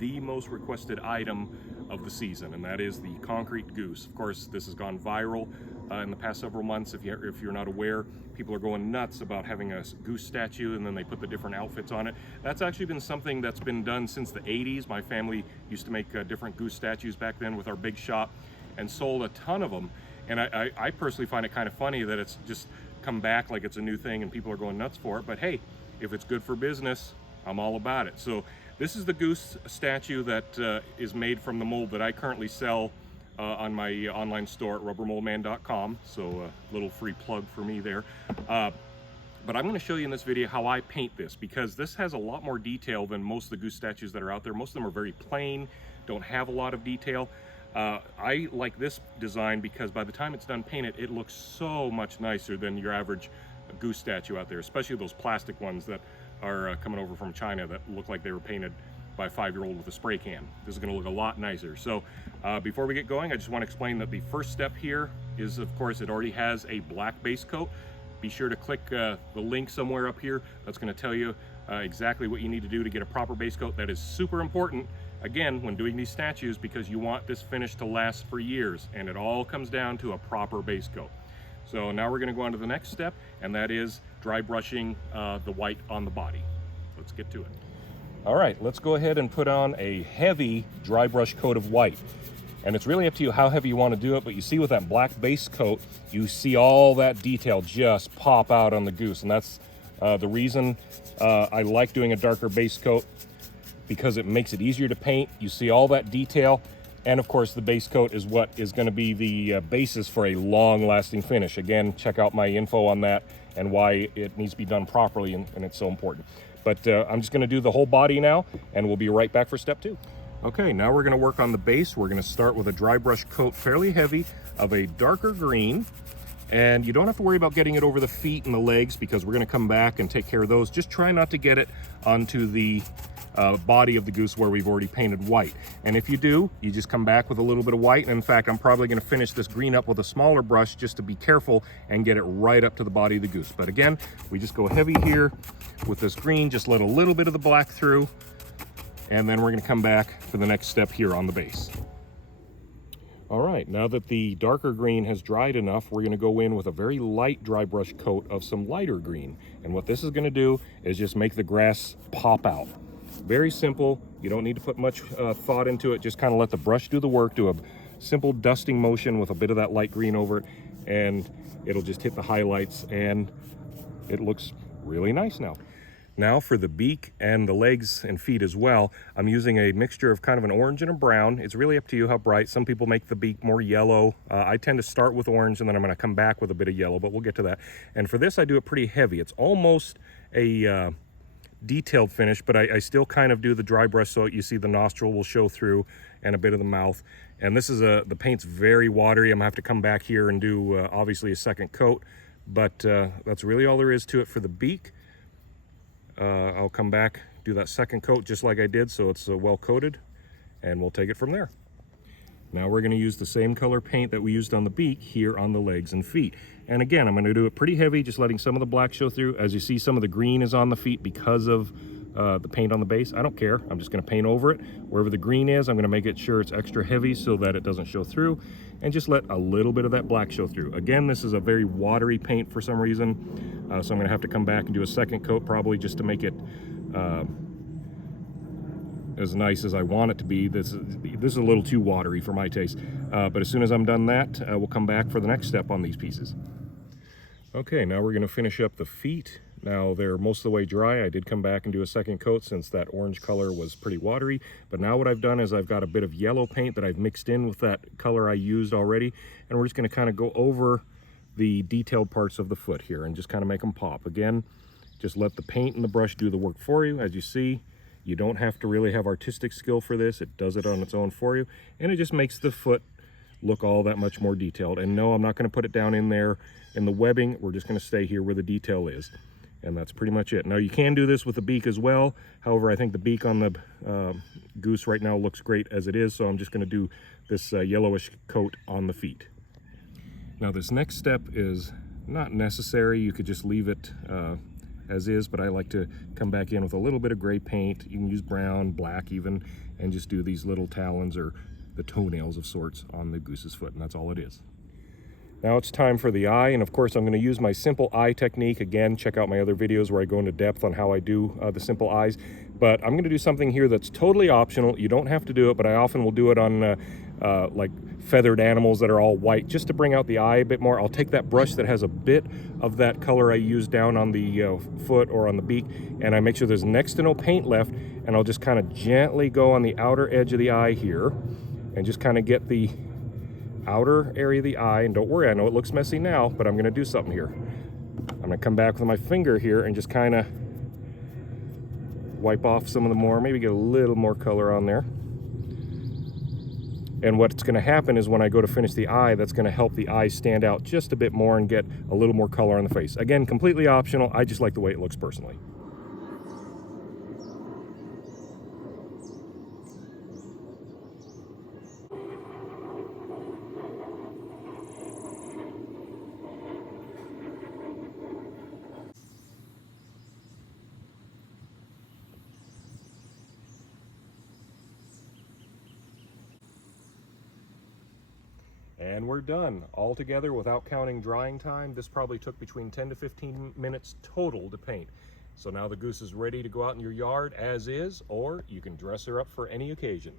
the most requested item of the season, and that is the concrete goose. Of course, this has gone viral in the past several months. If you're not aware, people are going nuts about having a goose statue, and then they put the different outfits on it. That's actually been something that's been done since the 80s. My family used to make different goose statues back then with our big shop and sold a ton of them. And I personally find it kind of funny that it's just come back like it's a new thing and people are going nuts for it. But hey, if it's good for business, I'm all about it. So this is the goose statue that is made from the mold that I currently sell on my online store at rubbermoldman.com. So a little free plug for me there. But I'm going to show you in this video how I paint this, because this has a lot more detail than most of the goose statues that are out there. Most of them are very plain, don't have a lot of detail. I like this design because by the time it's done painted, it looks so much nicer than your average goose statue out there, especially those plastic ones that are coming over from China that look like they were painted by a 5-year-old with a spray can. This is going to look a lot nicer. So before we get going, I just want to explain that the first step here is, of course, it already has a black base coat. Be sure to click the link somewhere up here. That's going to tell you exactly what you need to do to get a proper base coat. That is super important, again, when doing these statues, because you want this finish to last for years, and it all comes down to a proper base coat. So now we're going to go on to the next step, and that is dry brushing the white on the body. Let's get to it. All right, let's go ahead and put on a heavy dry brush coat of white. And it's really up to you how heavy you want to do it, but you see with that black base coat, you see all that detail just pop out on the goose. And that's the reason I like doing a darker base coat, because it makes it easier to paint. You see all that detail. And of course, the base coat is what is going to be the basis for a long-lasting finish. Again, check out my info on that and why it needs to be done properly, and it's so important. But I'm just going to do the whole body now, and we'll be right back for step 2. Okay, now we're going to work on the base. We're going to start with a dry brush coat, fairly heavy, of a darker green. And you don't have to worry about getting it over the feet and the legs, because we're going to come back and take care of those. Just try not to get it onto the body of the goose where we've already painted white. And if you do, you just come back with a little bit of white. And in fact, I'm probably going to finish this green up with a smaller brush just to be careful and get it right up to the body of the goose. But again, we just go heavy here with this green, just let a little bit of the black through, and then we're going to come back for the next step here on the base. All right, now that the darker green has dried enough, we're going to go in with a very light dry brush coat of some lighter green. And what this is going to do is just make the grass pop out. Very simple. You don't need to put much thought into it. Just kind of let the brush do the work, do a simple dusting motion with a bit of that light green over it, and it'll just hit the highlights, and it looks really nice now. Now for the beak and the legs and feet as well, I'm using a mixture of kind of an orange and a brown. It's really up to you how bright. Some people make the beak more yellow. I tend to start with orange, and then I'm going to come back with a bit of yellow, but we'll get to that. And for this, I do it pretty heavy. It's almost a detailed finish, but I still kind of do the dry brush so you see the nostril will show through and a bit of the mouth. And this is the paint's very watery. I'm gonna have to come back here and do obviously a second coat, but that's really all there is to it for the beak. I'll come back, do that second coat just like I did, so it's well coated, and we'll take it from there. Now we're going to use the same color paint that we used on the beak here on the legs and feet. And again, I'm going to do it pretty heavy, just letting some of the black show through. As you see, some of the green is on the feet because of the paint on the base. I don't care. I'm just going to paint over it. Wherever the green is, I'm going to make it sure it's extra heavy so that it doesn't show through, and just let a little bit of that black show through. Again, this is a very watery paint for some reason, so I'm going to have to come back and do a second coat probably just to make it as nice as I want it to be. This is a little too watery for my taste, but as soon as I'm done that, we'll come back for the next step on these pieces. Okay, now we're going to finish up the feet. Now they're most of the way dry. I did come back and do a second coat since that orange color was pretty watery, but now what I've done is I've got a bit of yellow paint that I've mixed in with that color I used already, and we're just going to kind of go over the detailed parts of the foot here and just kind of make them pop. Again, just let the paint and the brush do the work for you. As you see, you don't have to really have artistic skill for this. It does it on its own for you, and it just makes the foot look all that much more detailed. And no, I'm not going to put it down in there in the webbing. We're just going to stay here where the detail is, and that's pretty much it. Now you can do this with the beak as well. However, I think the beak on the goose right now looks great as it is, so I'm just going to do this yellowish coat on the feet. Now this next step is not necessary. You could just leave it as is, but I like to come back in with a little bit of gray paint. You can use brown, black even, and just do these little talons or the toenails of sorts on the goose's foot, and that's all it is. Now it's time for the eye, and of course I'm going to use my simple eye technique. Again, check out my other videos where I go into depth on how I do the simple eyes. But I'm going to do something here that's totally optional. You don't have to do it, but I often will do it on like feathered animals that are all white, just to bring out the eye a bit more. I'll take that brush that has a bit of that color I used down on the foot or on the beak, and I make sure there's next to no paint left, and I'll just kind of gently go on the outer edge of the eye here, and just kind of get the outer area of the eye. And don't worry, I know it looks messy now, but I'm going to do something here. I'm going to come back with my finger here and just kind of wipe off some of the more, maybe get a little more color on there. And what's going to happen is when I go to finish the eye, that's going to help the eye stand out just a bit more and get a little more color on the face. Again, completely optional. I just like the way it looks personally. And we're done. All together, without counting drying time, this probably took between 10 to 15 minutes total to paint. So now the goose is ready to go out in your yard as is, or you can dress her up for any occasion.